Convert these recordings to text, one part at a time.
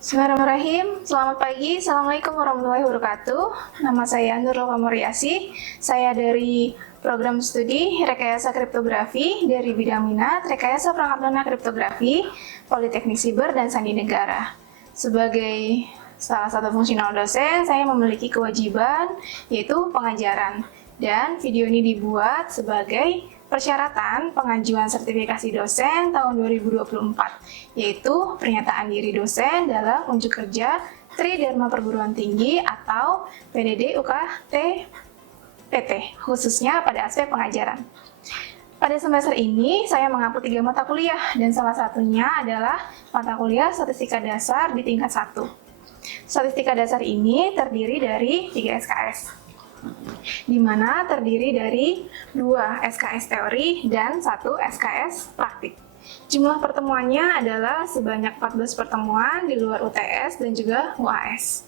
Bismillahirrahmanirrahim. Selamat pagi. Assalamualaikum warahmatullahi wabarakatuh. Nama saya Nurul Kamuriasi. Saya dari program studi Rekayasa Kriptografi dari bidang minat Rekayasa Perangkat Lunak Kriptografi Politeknik Siber dan Sandi Negara. Sebagai salah satu fungsional dosen, saya memiliki kewajiban yaitu pengajaran. Dan video ini dibuat sebagai persyaratan pengajuan sertifikasi dosen tahun 2024, yaitu pernyataan diri dosen dalam unjuk kerja Tridharma Perguruan Tinggi atau PDD UKT PT, khususnya pada aspek pengajaran. Pada semester ini, saya mengampu 3 mata kuliah, dan salah satunya adalah mata kuliah Statistika Dasar di tingkat 1. Statistika Dasar ini terdiri dari 3 SKS, di mana terdiri dari 2 SKS teori dan 1 SKS praktik. Jumlah pertemuannya adalah sebanyak 14 pertemuan di luar UTS dan juga UAS.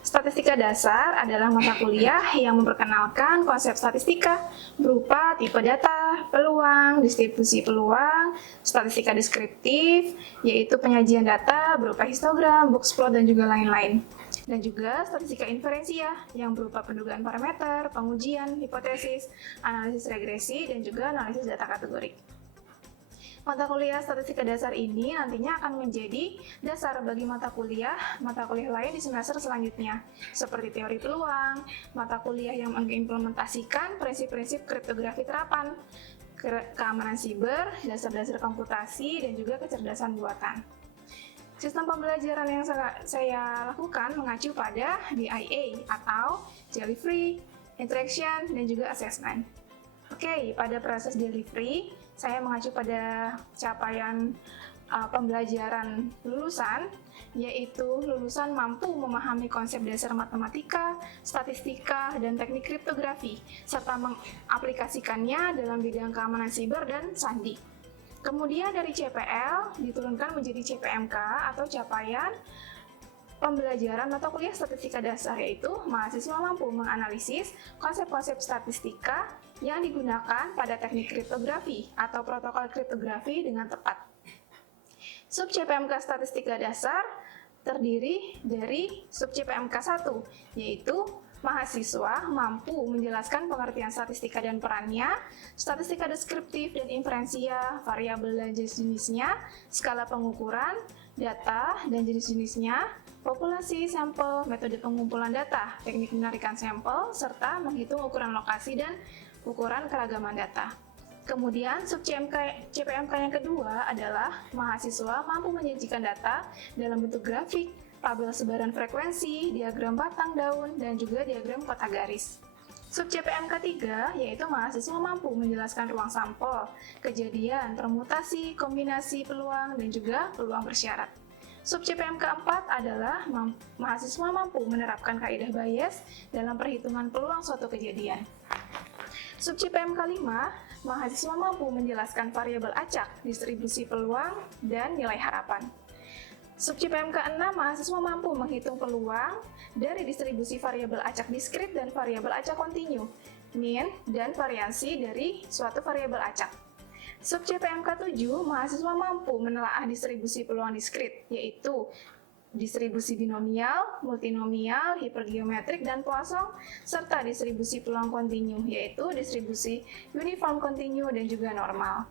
Statistika dasar adalah mata kuliah yang memperkenalkan konsep statistika berupa tipe data, peluang, distribusi peluang, statistika deskriptif, yaitu penyajian data berupa histogram, box plot, dan juga lain-lain. Dan juga statistika inferensia yang berupa pendugaan parameter, pengujian, hipotesis, analisis regresi, dan juga analisis data kategorik. Mata kuliah statistika dasar ini nantinya akan menjadi dasar bagi mata kuliah lain di semester selanjutnya, seperti teori peluang, mata kuliah yang mengimplementasikan prinsip-prinsip kriptografi terapan, keamanan siber, dasar-dasar komputasi, dan juga kecerdasan buatan. Sistem pembelajaran yang saya lakukan mengacu pada DIA atau Delivery, Interaction, dan juga Assessment. Oke, pada proses delivery, saya mengacu pada capaian pembelajaran lulusan, yaitu lulusan mampu memahami konsep dasar matematika, statistika, dan teknik kriptografi, serta mengaplikasikannya dalam bidang keamanan siber dan sandi. Kemudian dari CPL diturunkan menjadi CPMK atau capaian pembelajaran mata kuliah statistika dasar, yaitu mahasiswa mampu menganalisis konsep-konsep statistika yang digunakan pada teknik kriptografi atau protokol kriptografi dengan tepat. Sub CPMK statistika dasar terdiri dari sub CPMK 1, yaitu mahasiswa mampu menjelaskan pengertian statistika dan perannya, statistika deskriptif dan inferensia, variabel dan jenis-jenisnya, skala pengukuran, data dan jenis-jenisnya, populasi, sampel, metode pengumpulan data, teknik menarikan sampel, serta menghitung ukuran lokasi dan ukuran keragaman data. Kemudian sub CPMK yang kedua adalah mahasiswa mampu menyajikan data dalam bentuk grafik, tabel sebaran frekuensi, diagram batang daun, dan juga diagram kotak garis. Sub CPMK 3 yaitu mahasiswa mampu menjelaskan ruang sampel, kejadian, permutasi, kombinasi peluang, dan juga peluang bersyarat. Sub CPMK 4 adalah mahasiswa mampu menerapkan kaidah Bayes dalam perhitungan peluang suatu kejadian. Sub CPMK 5, mahasiswa mampu menjelaskan variabel acak, distribusi peluang, dan nilai harapan. Sub CPMK 6, mahasiswa mampu menghitung peluang dari distribusi variabel acak diskrit dan variabel acak kontinu, mean, dan variansi dari suatu variabel acak. Sub CPMK 7, mahasiswa mampu menelaah distribusi peluang diskrit, yaitu distribusi binomial, multinomial, hipergeometrik, dan Poisson, serta distribusi peluang kontinu, yaitu distribusi uniform kontinu dan juga normal.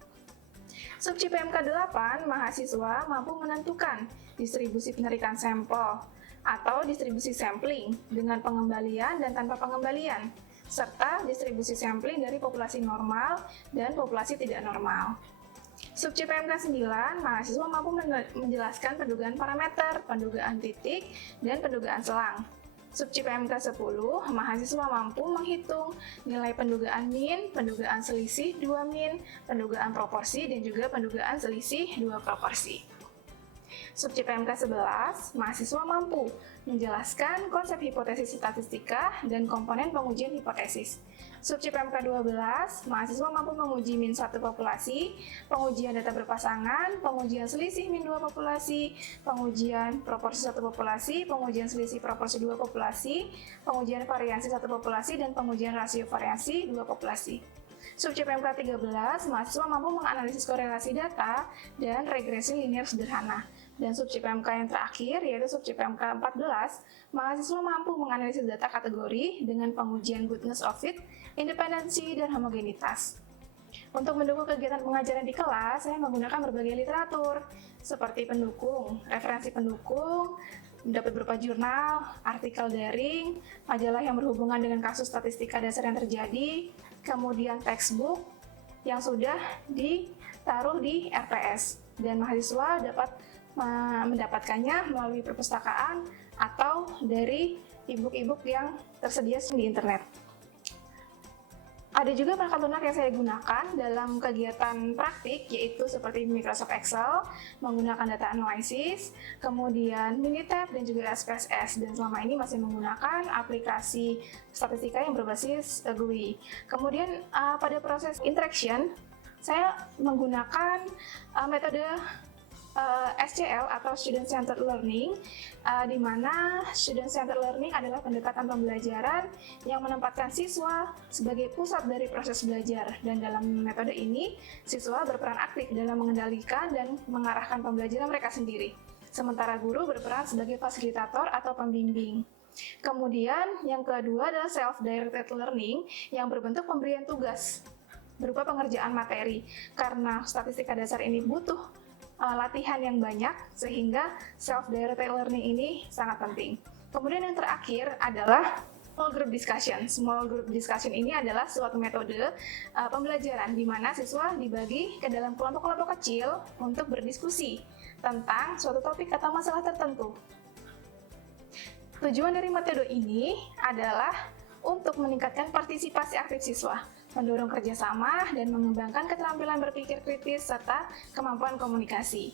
Sub CPMK 8, mahasiswa mampu menentukan distribusi penarikan sampel atau distribusi sampling dengan pengembalian dan tanpa pengembalian, serta distribusi sampling dari populasi normal dan populasi tidak normal. Sub CPMK 9, mahasiswa mampu menjelaskan pendugaan parameter, pendugaan titik, dan pendugaan selang. Sub CPMK 10, mahasiswa mampu menghitung nilai pendugaan min, pendugaan selisih 2 min, pendugaan proporsi, dan juga pendugaan selisih 2 proporsi. Sub CPMK 11, mahasiswa mampu menjelaskan konsep hipotesis statistika dan komponen pengujian hipotesis. Sub CPMK 12, mahasiswa mampu menguji min 1 populasi, pengujian data berpasangan, pengujian selisih min 2 populasi, pengujian proporsi 1 populasi, pengujian selisih proporsi 2 populasi, pengujian variansi 1 populasi, dan pengujian rasio variansi 2 populasi. Sub CPMK 13, mahasiswa mampu menganalisis korelasi data dan regresi linear sederhana. Dan sub-CPMK yang terakhir, yaitu sub-CPMK 14, mahasiswa mampu menganalisis data kategori dengan pengujian goodness of fit, independensi, dan homogenitas. Untuk mendukung kegiatan pengajaran di kelas, saya menggunakan berbagai literatur, seperti pendukung, referensi pendukung, dapat berupa jurnal, artikel daring, majalah yang berhubungan dengan kasus statistika dasar yang terjadi, kemudian textbook yang sudah ditaruh di RPS, dan mahasiswa dapat mendapatkannya melalui perpustakaan atau dari e-book yang tersedia di internet. Ada juga perangkat lunak yang saya gunakan dalam kegiatan praktik, yaitu seperti Microsoft Excel, menggunakan data analysis, kemudian Minitab dan juga SPSS, dan selama ini masih menggunakan aplikasi statistika yang berbasis GUI. Kemudian pada proses interaction, saya menggunakan metode SCL atau Student Centered Learning, di mana Student Centered Learning adalah pendekatan pembelajaran yang menempatkan siswa sebagai pusat dari proses belajar, dan dalam metode ini siswa berperan aktif dalam mengendalikan dan mengarahkan pembelajaran mereka sendiri, sementara guru berperan sebagai fasilitator atau pembimbing. Kemudian yang kedua adalah Self-Directed Learning yang berbentuk pemberian tugas berupa pengerjaan materi, karena statistika dasar ini butuh latihan yang banyak, sehingga self-directed learning ini sangat penting. Kemudian yang terakhir adalah small group discussion. Small group discussion ini adalah suatu metode pembelajaran di mana siswa dibagi ke dalam kelompok-kelompok kecil untuk berdiskusi tentang suatu topik atau masalah tertentu. Tujuan dari metode ini adalah untuk meningkatkan partisipasi aktif siswa, mendorong kerjasama, dan mengembangkan keterampilan berpikir kritis serta kemampuan komunikasi.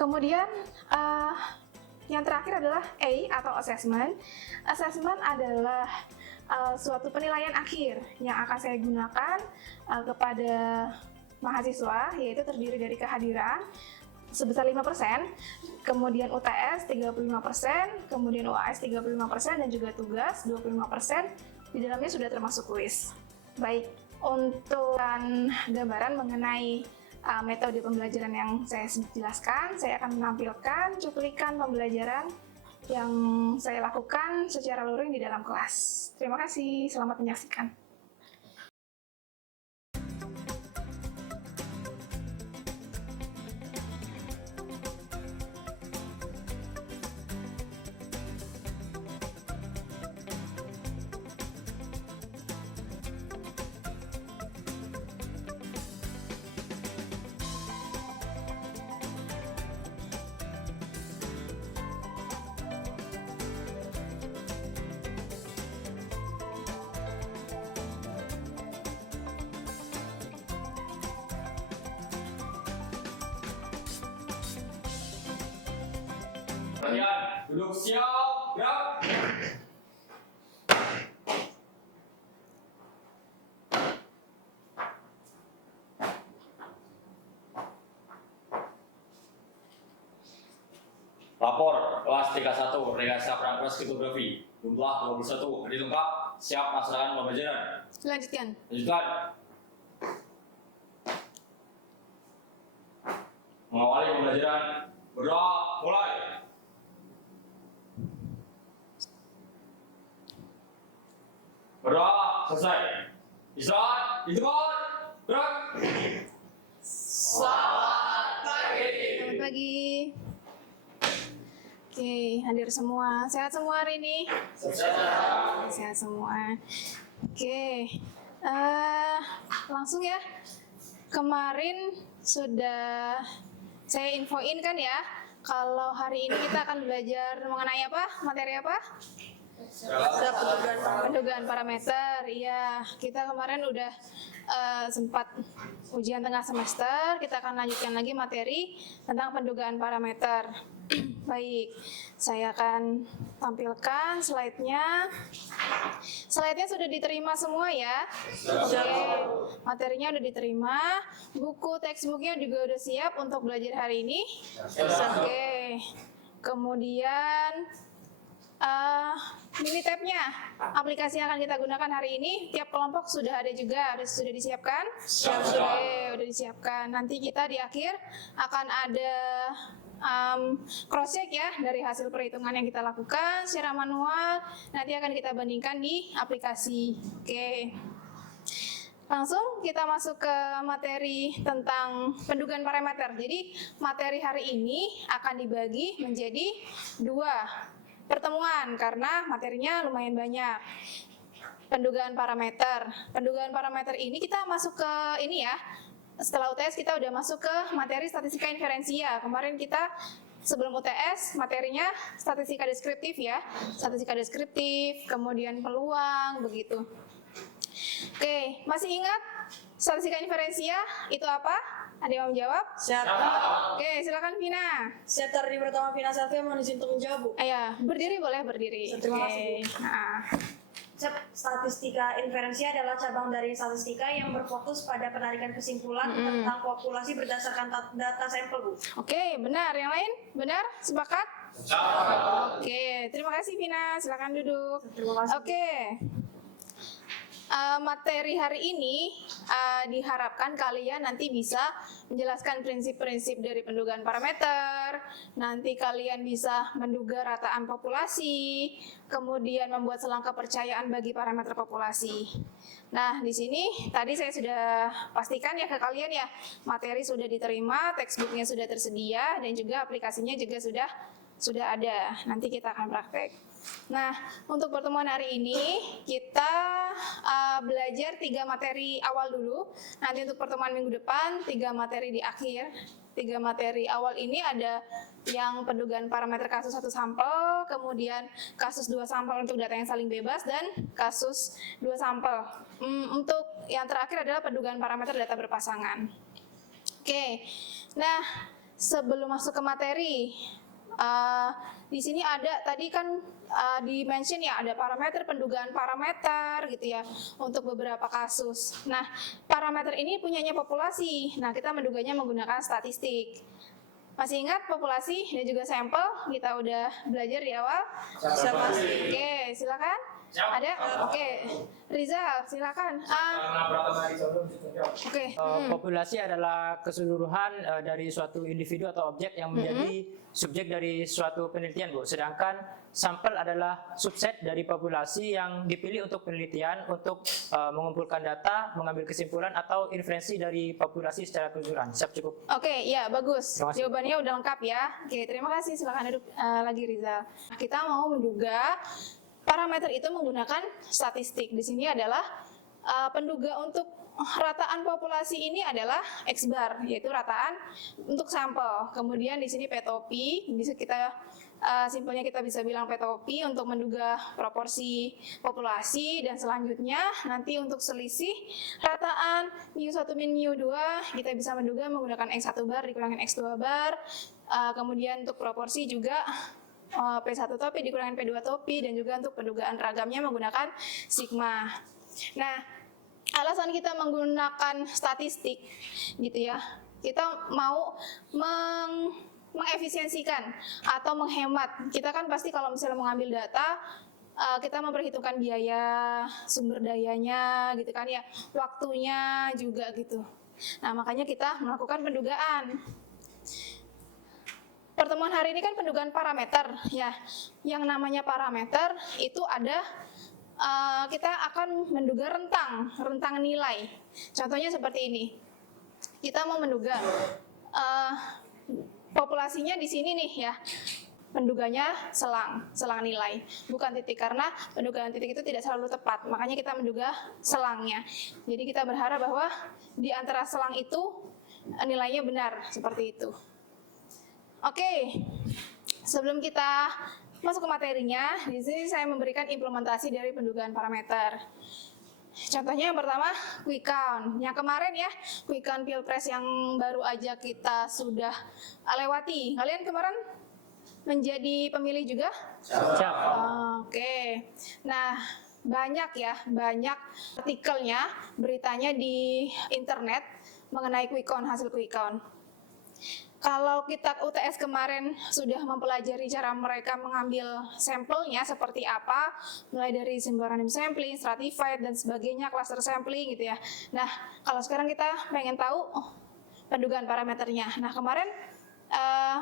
Kemudian yang terakhir adalah A atau assessment. Assessment adalah suatu penilaian akhir yang akan saya gunakan kepada mahasiswa, yaitu terdiri dari kehadiran sebesar 5%, kemudian UTS 35%, kemudian UAS 35%, dan juga tugas 25%. Di dalamnya sudah termasuk kuis. Baik, untuk gambaran mengenai metode pembelajaran yang saya jelaskan, saya akan menampilkan cuplikan pembelajaran yang saya lakukan secara luring di dalam kelas. Terima kasih, selamat menyaksikan. Kalian duduk siap, gerak. Lapor kelas 31 Rekayasa Perangkat Kriptografi jumlah 21, jadi lengkap, siap melaksanakan pembelajaran. Lanjutkan. Mengawali pembelajaran, berdoa, mulai. Berdoa, selesai. Istirahat, di tempat, gerak. Selamat pagi. Selamat pagi. Oke, hadir semua. Sehat semua hari ini? Sehat. Sehat semua. Oke, langsung ya. Kemarin sudah saya infoin kan ya, kalau hari ini kita akan belajar mengenai apa? Materi apa? Pendugaan parameter. Iya, kita kemarin udah sempat ujian tengah semester. Kita akan lanjutkan lagi materi tentang pendugaan parameter. Baik, saya akan tampilkan slide-nya. Slide-nya sudah diterima semua ya? Oke, materinya udah diterima. Buku textbook-nya juga udah siap untuk belajar hari ini? Oke, kemudian Minitab-nya, aplikasi yang akan kita gunakan hari ini, tiap kelompok sudah ada juga, sudah disiapkan? Sudah disiapkan. Nanti kita di akhir akan ada cross check ya dari hasil perhitungan yang kita lakukan secara manual. Nanti akan kita bandingkan di aplikasi. Oke. Langsung kita masuk ke materi tentang pendugaan parameter. Jadi materi hari ini akan dibagi menjadi 2 pertemuan karena materinya lumayan banyak. Pendugaan parameter. Pendugaan parameter ini kita masuk ke ini ya. Setelah UTS kita udah masuk ke materi statistika inferensia. Kemarin kita sebelum UTS materinya statistika deskriptif ya. Statistika deskriptif, kemudian peluang begitu. Oke, masih ingat statistika inferensia itu apa? Ada yang mau menjawab? Siap. Oke, silakan Vina. Siap terdiri pertama Vina Satya mohon izin untuk menjawab, Bu. Ayo, berdiri boleh berdiri. Terima kasih, Bu. Nah, Siap, statistika inferensia adalah cabang dari statistika yang berfokus pada penarikan kesimpulan tentang populasi berdasarkan data sampel, Bu. oke, benar. Yang lain? Benar? Sepakat? Oke, terima kasih Vina. Silakan duduk. Terima kasih. Oke. Materi hari ini diharapkan kalian nanti bisa menjelaskan prinsip-prinsip dari pendugaan parameter, nanti kalian bisa menduga rataan populasi, kemudian membuat selang kepercayaan bagi parameter populasi. Nah, di sini tadi saya sudah pastikan ya ke kalian ya, materi sudah diterima, textbooknya sudah tersedia, dan juga aplikasinya juga sudah ada. Nanti kita akan praktek. Nah, untuk pertemuan hari ini kita belajar 3 materi awal dulu. Nanti untuk pertemuan minggu depan 3 materi di akhir. 3 materi awal ini ada yang pendugaan parameter kasus 1 sampel, kemudian kasus 2 sampel untuk data yang saling bebas, dan kasus 2 sampel. Untuk yang terakhir adalah pendugaan parameter data berpasangan. Oke, nah sebelum masuk ke materi, di sini ada tadi kan di mention ya ada parameter pendugaan parameter gitu ya untuk beberapa kasus. Nah, parameter ini punyanya populasi. Nah, kita menduganya menggunakan statistik. Masih ingat populasi dan juga sampel kita udah belajar di awal? Oke, silakan. Ada? Oke. Rizal, silakan. Oke. Populasi adalah keseluruhan dari suatu individu atau objek yang menjadi subjek dari suatu penelitian, Bu. Sedangkan sampel adalah subset dari populasi yang dipilih untuk penelitian untuk mengumpulkan data, mengambil kesimpulan atau inferensi dari populasi secara keseluruhan. Siap, cukup. Oke, ya bagus. Terima kasih. Jawabannya udah lengkap ya. Oke, terima kasih. Silakan duduk lagi Rizal. Kita mau menduga parameter itu menggunakan statistik. Di sini adalah penduga untuk rataan populasi ini adalah X bar, yaitu rataan untuk sampel. Kemudian di sini petopi, bisa kita simpelnya kita bisa bilang petopi untuk menduga proporsi populasi, dan selanjutnya nanti untuk selisih rataan mu1 min mu2 kita bisa menduga menggunakan X1 bar dikurangin X2 bar. Kemudian untuk proporsi juga P1 topi dikurangin P2 topi, dan juga untuk pendugaan ragamnya menggunakan sigma. Nah, alasan kita menggunakan statistik gitu ya, kita mau mengefisiensikan atau menghemat. Kita kan pasti kalau misalnya mengambil data, kita memperhitungkan biaya, sumber dayanya gitu kan ya, waktunya juga gitu. Nah, makanya kita melakukan pendugaan. Pertemuan hari ini kan pendugaan parameter ya. Yang namanya parameter itu ada kita akan menduga rentang nilai. Contohnya seperti ini. Kita mau menduga populasinya di sini nih ya. Menduganya selang nilai, bukan titik, karena pendugaan titik itu tidak selalu tepat. Makanya kita menduga selangnya. Jadi kita berharap bahwa di antara selang itu nilainya benar seperti itu. Oke, sebelum kita masuk ke materinya, di sini saya memberikan implementasi dari pendugaan parameter. Contohnya yang pertama, quick count. Yang kemarin ya, quick count Pilpres yang baru aja kita sudah lewati. Kalian kemarin menjadi pemilih juga? Siap. Oke. Nah, banyak artikelnya, beritanya di internet mengenai quick count, hasil quick count. Kalau kita UTS kemarin sudah mempelajari cara mereka mengambil sampelnya seperti apa, mulai dari simple random sampling, stratified, dan sebagainya, cluster sampling gitu ya. Nah, kalau sekarang kita pengen tahu pendugaan parameternya. Nah, kemarin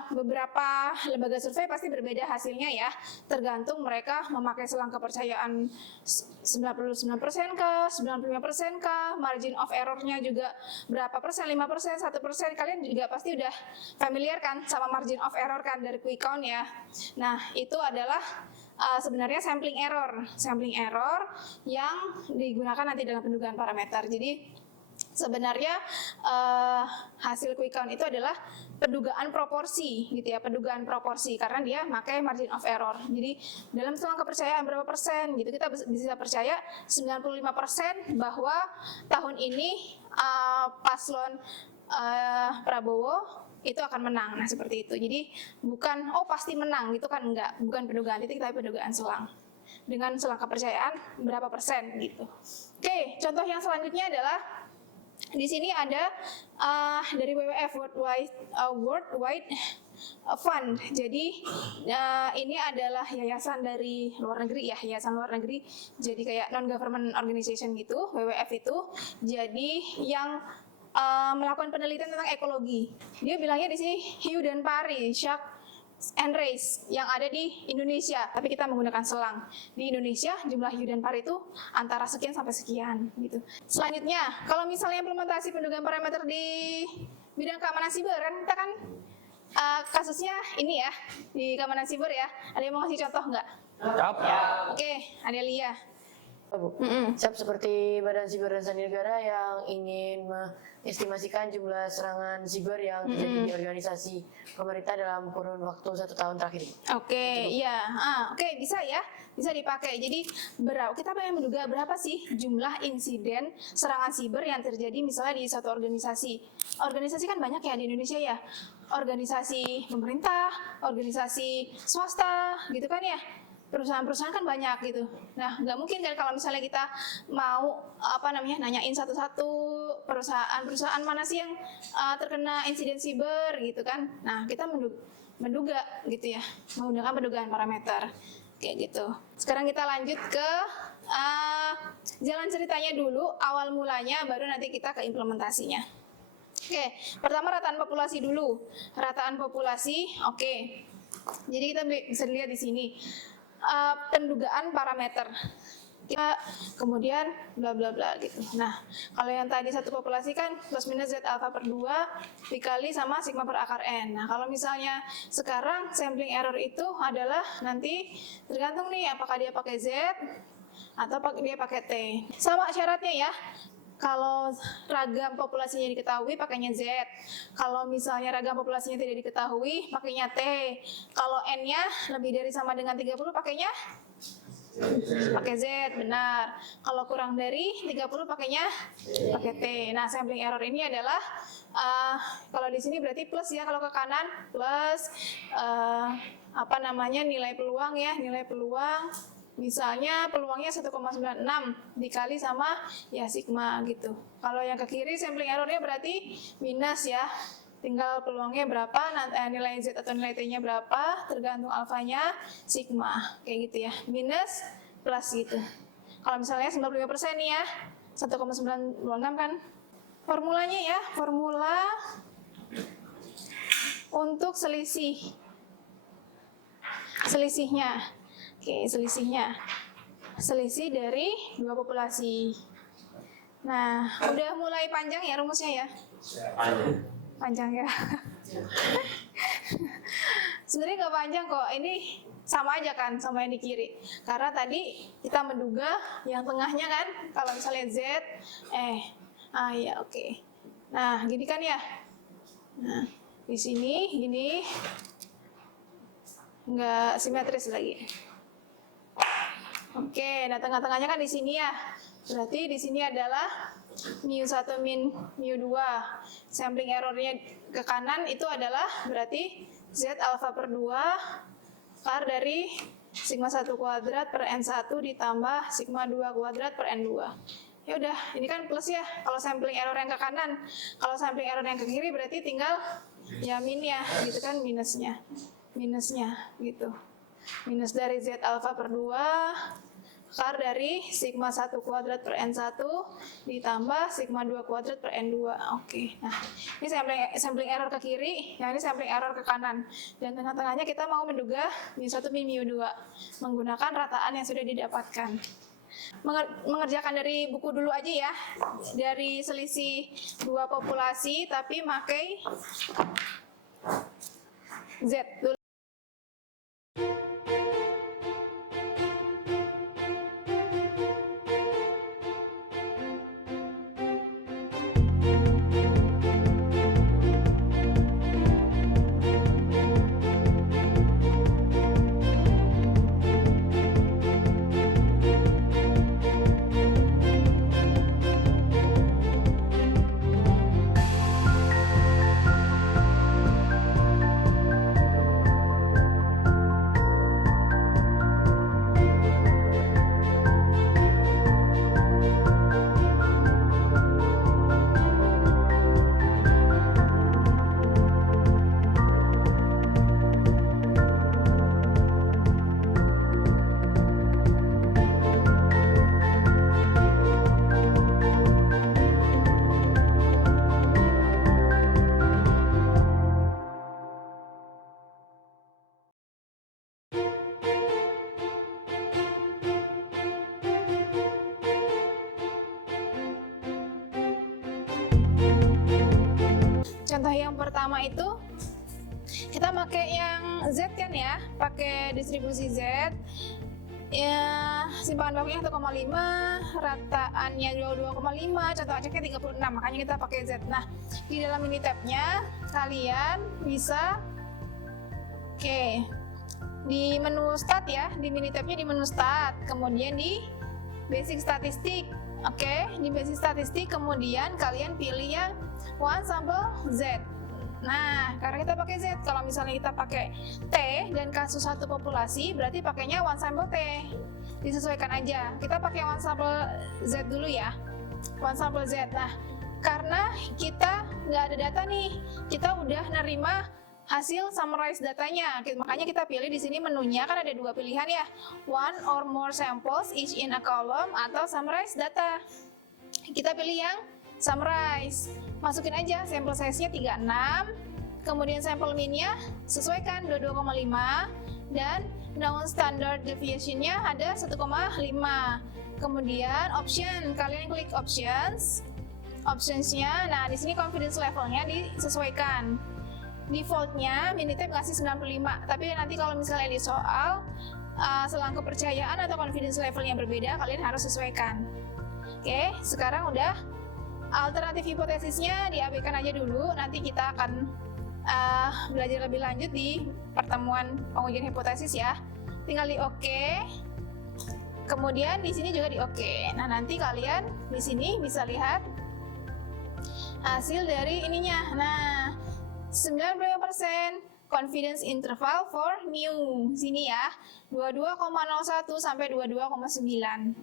beberapa lembaga survei pasti berbeda hasilnya ya, tergantung mereka memakai selang kepercayaan 99% kah, 95% kah, margin of error-nya juga berapa persen, 5%, 1%. Kalian juga pasti udah familiar kan sama margin of error kan dari quick count ya. Nah, itu adalah sebenarnya sampling error yang digunakan nanti dalam pendugaan parameter. Jadi sebenarnya hasil quick count itu adalah pendugaan proporsi gitu ya, pendugaan proporsi karena dia pakai margin of error. Jadi dalam selang kepercayaan berapa persen gitu kita bisa percaya 95% bahwa tahun ini paslon Prabowo itu akan menang. Nah, seperti itu. Jadi bukan pasti menang gitu kan, enggak, bukan pendugaan titik tapi pendugaan selang. Dengan selang kepercayaan berapa persen gitu. Oke, contoh yang selanjutnya adalah di sini ada dari WWF Worldwide Fund. Jadi ini adalah yayasan dari luar negeri ya, yayasan luar negeri. Jadi kayak non-government organization gitu, WWF itu. Jadi yang melakukan penelitian tentang ekologi. Dia bilangnya di sini hiu dan pari, shark and race yang ada di Indonesia, tapi kita menggunakan selang. Di Indonesia jumlah hiu dan pari itu antara sekian sampai sekian gitu. Selanjutnya, kalau misalnya implementasi pendugaan parameter di bidang keamanan siber kan kita kan kasusnya ini ya di keamanan siber ya. Ada yang mau ngasih contoh nggak? Oke, Adelia. SIAP seperti Badan Siber dan Sandi Negara yang ingin mengestimasikan jumlah serangan siber yang terjadi di organisasi pemerintah dalam kurun waktu 1 tahun terakhir ini. Oke, iya, oke, bisa ya, bisa dipakai. Jadi kita pengen menduga berapa sih jumlah insiden serangan siber yang terjadi misalnya di suatu organisasi. Organisasi kan banyak ya di Indonesia ya, organisasi pemerintah, organisasi swasta, gitu kan ya. Perusahaan-perusahaan kan banyak gitu. Nah, nggak mungkin kan kalau misalnya kita mau nanyain satu-satu perusahaan mana sih yang terkena insiden siber gitu kan. Nah, kita menduga gitu ya, menggunakan pendugaan parameter kayak gitu. Sekarang kita lanjut ke jalan ceritanya dulu, awal mulanya, baru nanti kita ke implementasinya. Oke, pertama rataan populasi dulu. Rataan populasi, oke. Jadi kita bisa lihat di sini. Pendugaan parameter kita kemudian bla bla bla gitu. Nah, kalau yang tadi satu populasi kan plus minus Z alpha per 2 dikali sama sigma per akar N. Nah, kalau misalnya sekarang sampling error itu adalah nanti tergantung nih apakah dia pakai Z atau dia pakai T. Sama syaratnya ya. Kalau ragam populasinya diketahui pakainya Z. Kalau misalnya ragam populasinya tidak diketahui pakainya T. Kalau N-nya lebih dari sama dengan 30 pakainya pakai Z, benar. Kalau kurang dari 30 pakainya pakai T. Nah, sampling error ini adalah kalau di sini berarti plus ya, kalau ke kanan plus nilai peluang ya, nilai peluang. Misalnya peluangnya 1,96 dikali sama ya sigma gitu. Kalau yang ke kiri sampling errornya berarti minus ya. Tinggal peluangnya berapa, nilai Z atau nilai T-nya berapa, tergantung alfanya sigma. Kayak gitu ya. Minus plus gitu. Kalau misalnya 95% nih ya, 1,96 kan. Formulanya ya, formula untuk selisihnya. Oke, selisih dari dua populasi. Nah, udah mulai panjang ya rumusnya ya? Panjang ya. Sebenarnya nggak panjang kok, ini sama aja kan sama yang di kiri. Karena tadi kita menduga yang tengahnya kan, kalau misalnya Z, ya oke. Nah, gini kan ya. Nah, di sini gini nggak simetris lagi. Oke, nah tengah-tengahnya kan di sini ya. Berarti di sini adalah mu1 min mu2. Sampling errornya ke kanan itu adalah berarti Z alpha per 2 par dari sigma 1 kuadrat per N1 ditambah sigma 2 kuadrat per N2. Ya udah, ini kan plus ya kalau sampling error yang ke kanan. Kalau sampling error yang ke kiri berarti tinggal ya min ya, gitu kan minusnya gitu. Minus dari Z alpha per 2 akar dari sigma 1 kuadrat per N1 ditambah sigma 2 kuadrat per N2. Oke, nah ini sampling error ke kiri, yang ini sampling error ke kanan. Dan tengah-tengahnya kita mau menduga mu1 min mu2 menggunakan rataan yang sudah didapatkan. Mengerjakan dari buku dulu aja ya, dari selisih dua populasi tapi pakai Z dulu. Contoh yang pertama itu kita pakai yang Z kan ya, pakai distribusi Z. Ya, simpangan bakunya 1,5, rataannya 22,5, contoh acaknya 36, makanya kita pakai Z. Nah, di dalam Minitab-nya kalian bisa di menu start ya, di Minitab-nya di menu start, kemudian di basic statistik. Di basic statistik kemudian kalian pilih yang one sample Z. Nah, karena kita pakai Z, kalau misalnya kita pakai T dan kasus satu populasi, berarti pakainya one sample T. Disesuaikan aja. Kita pakai one sample Z dulu ya. One sample Z. Nah, karena kita nggak ada data nih, kita udah nerima hasil summarize datanya, makanya kita pilih di sini menunya kan ada dua pilihan ya, one or more samples each in a column atau summarize data. Kita pilih yang summarize, masukin aja sampel size-nya 36, kemudian sampel min-nya sesuaikan 22,5 dan known standard deviation-nya ada 1,5. Kemudian option, kalian klik options-nya. Nah, di sini confidence level-nya disesuaikan. Default-nya Minitab ngasih 95, tapi nanti kalau misalnya di soal selang kepercayaan atau confidence level-nya berbeda, kalian harus sesuaikan. Oke, sekarang udah alternatif hipotesisnya diabaikan aja dulu, nanti kita akan belajar lebih lanjut di pertemuan pengujian hipotesis ya. Tinggal di oke. Kemudian di sini juga di oke. Nah, nanti kalian di sini bisa lihat hasil dari ininya. Nah, 95% confidence interval for mu. Sini ya, 22,01 sampai 22,9.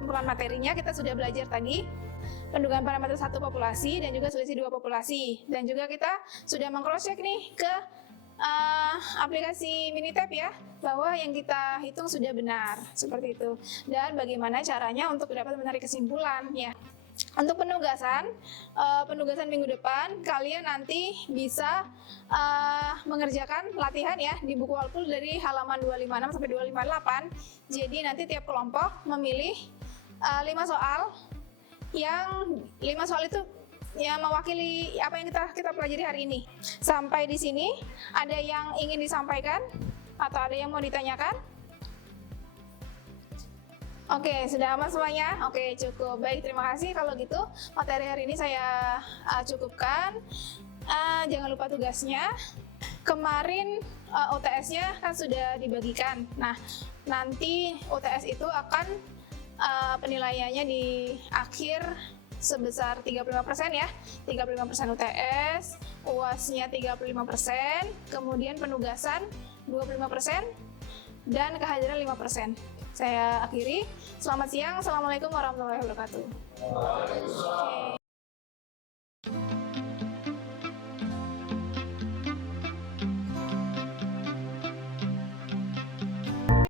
kumpulan materinya kita sudah belajar tadi pendugaan parameter satu populasi dan juga selisih dua populasi, dan juga kita sudah meng-cross-check nih ke aplikasi Minitab ya, bahwa yang kita hitung sudah benar seperti itu, dan bagaimana caranya untuk dapat menarik kesimpulan ya. Untuk penugasan minggu depan kalian nanti bisa mengerjakan latihan ya di buku Walpool dari halaman 256 sampai 258. Jadi nanti tiap kelompok memilih 5 soal, yang 5 soal itu ya mewakili apa yang kita pelajari hari ini. Sampai di sini ada yang ingin disampaikan atau ada yang mau ditanyakan? Oke, sudah aman semuanya? Oke, cukup. Baik, terima kasih. Kalau gitu, materi hari ini saya cukupkan. Jangan lupa tugasnya. Kemarin UTS-nya kan sudah dibagikan. Nah, nanti UTS itu akan penilaiannya di akhir sebesar 35% ya. 35% UTS, UAS-nya 35%, kemudian penugasan 25%, dan kehadiran 5%. Saya akhiri. Selamat siang. Assalamualaikum warahmatullahi wabarakatuh.